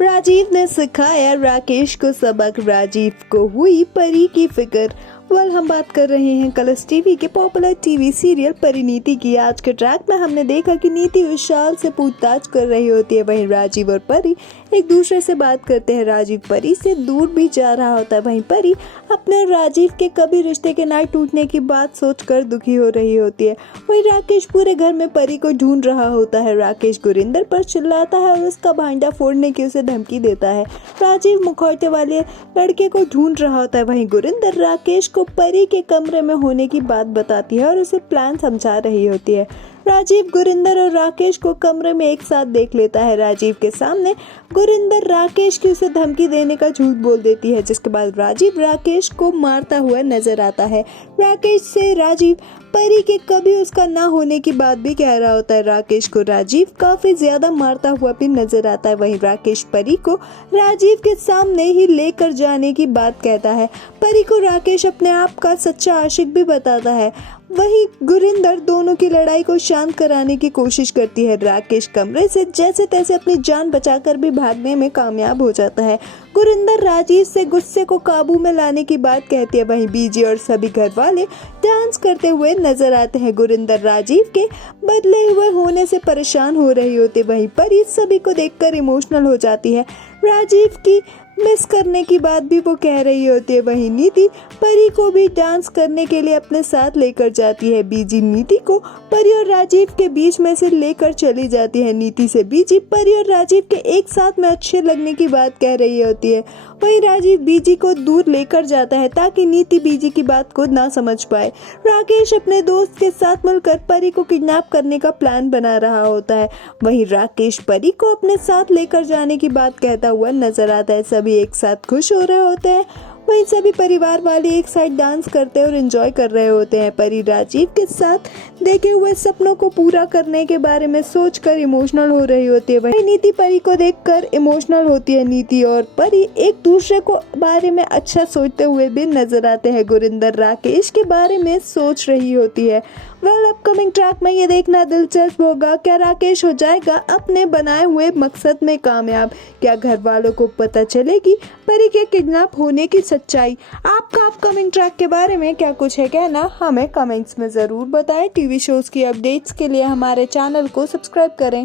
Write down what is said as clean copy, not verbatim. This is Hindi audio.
राजीव ने सिखाया राकेश को सबक, राजीव को हुई परी की फिक्र। हम बात कर रहे हैं कलर्स टीवी के पॉपुलर टीवी सीरियल परिणीति की। आज के ट्रैक में हमने देखा कि नीति विशाल से पूछताछ कर रही होती है, वहीं राजीव और परी एक दूसरे से बात करते हैं। राजीव परी से दूर भी जा रहा होता है, वहीं परी अपने और राजीव के कभी रिश्ते के ना टूटने की बात सोचकर दुखी हो रही होती है। वहीं राकेश पूरे घर में परी को ढूंढ रहा होता है। राकेश गुरिंदर पर चिल्लाता है और उसका भांडा फोड़ने की उसे धमकी देता है। राजीव मुखौटे वाले लड़के को ढूंढ रहा होता है, वहीं गुरिंदर राकेश को परी के कमरे में होने की बात बताती है और उसे प्लान समझा रही होती है। राजीव गुरिंदर और राकेश को कमरे में एक साथ देख लेता है। राजीव के सामने गुरिंदर राकेश की उसे धमकी देने का झूठ बोल देती है, जिसके बाद राजीव राकेश को मारता हुआ नजर आता है। राकेश से राजीव परी के कभी उसका ना होने की बात भी कह रहा होता है। राकेश को राजीव काफी ज्यादा मारता हुआ भी नजर आता है। वहीं राकेश परी को राजीव के सामने ही लेकर जाने की बात कहता है। परी को राकेश अपने आप का सच्चा आशिक भी बताता है। वहीं गुरिंदर दोनों की लड़ाई को शांत कराने की कोशिश करती है। राकेश कमरे से जैसे तैसे अपनी जान बचाकर भी भागने में कामयाब हो जाता है। गुरिंदर राजीव से गुस्से को काबू में लाने की बात कहती है। वहीं बीजी और सभी घर वाले डांस करते हुए नजर आते हैं। गुरिंदर राजीव के बदले हुए होने से परेशान हो रही होती है। वहीं परी सभी को देखकर इमोशनल हो जाती है। राजीव की मिस करने की बात भी वो कह रही होती है। वहीं नीति परी को भी डांस करने के लिए अपने साथ लेकर जाती है। बीजी नीति को परी और राजीव के बीच में से लेकर चली जाती है। नीति से बीजी परी और राजीव के एक साथ में अच्छे लगने की बात कह रही होती है। वहीं राजीव बीजी को दूर लेकर जाता है ताकि नीति बीजी की बात को ना समझ पाए। राकेश अपने दोस्त के साथ मिलकर परी को किडनैप करने का प्लान बना रहा होता है। वहीं राकेश परी को अपने साथ लेकर जाने की बात कहता हुआ नजर आता है। सभी एक साथ खुश हो रहे होते हैं। वहीं सभी परिवार वाले एक साइड डांस करते और एंजॉय कर रहे होते हैं। परी राजीव के साथ देखे हुए सपनों को पूरा करने के बारे में सोचकर इमोशनल हो रही होती है। वहीं नीति परी को देखकर इमोशनल होती है। नीति और परी एक दूसरे को बारे में अच्छा सोचते हुए भी नजर आते हैं। गुरिंदर राकेश के बारे में सोच रही होती है। अपकमिंग ट्रैक में ये देखना दिलचस्प होगा, क्या राकेश हो जाएगा अपने बनाए हुए मकसद में कामयाब? क्या घर वालों को पता चलेगी परी के किडनैप होने की सच्चाई? आपका अपकमिंग ट्रैक के बारे में क्या कुछ है कहना, हमें कमेंट्स में ज़रूर बताएं। टीवी शोज़ की अपडेट्स के लिए हमारे चैनल को सब्सक्राइब करें।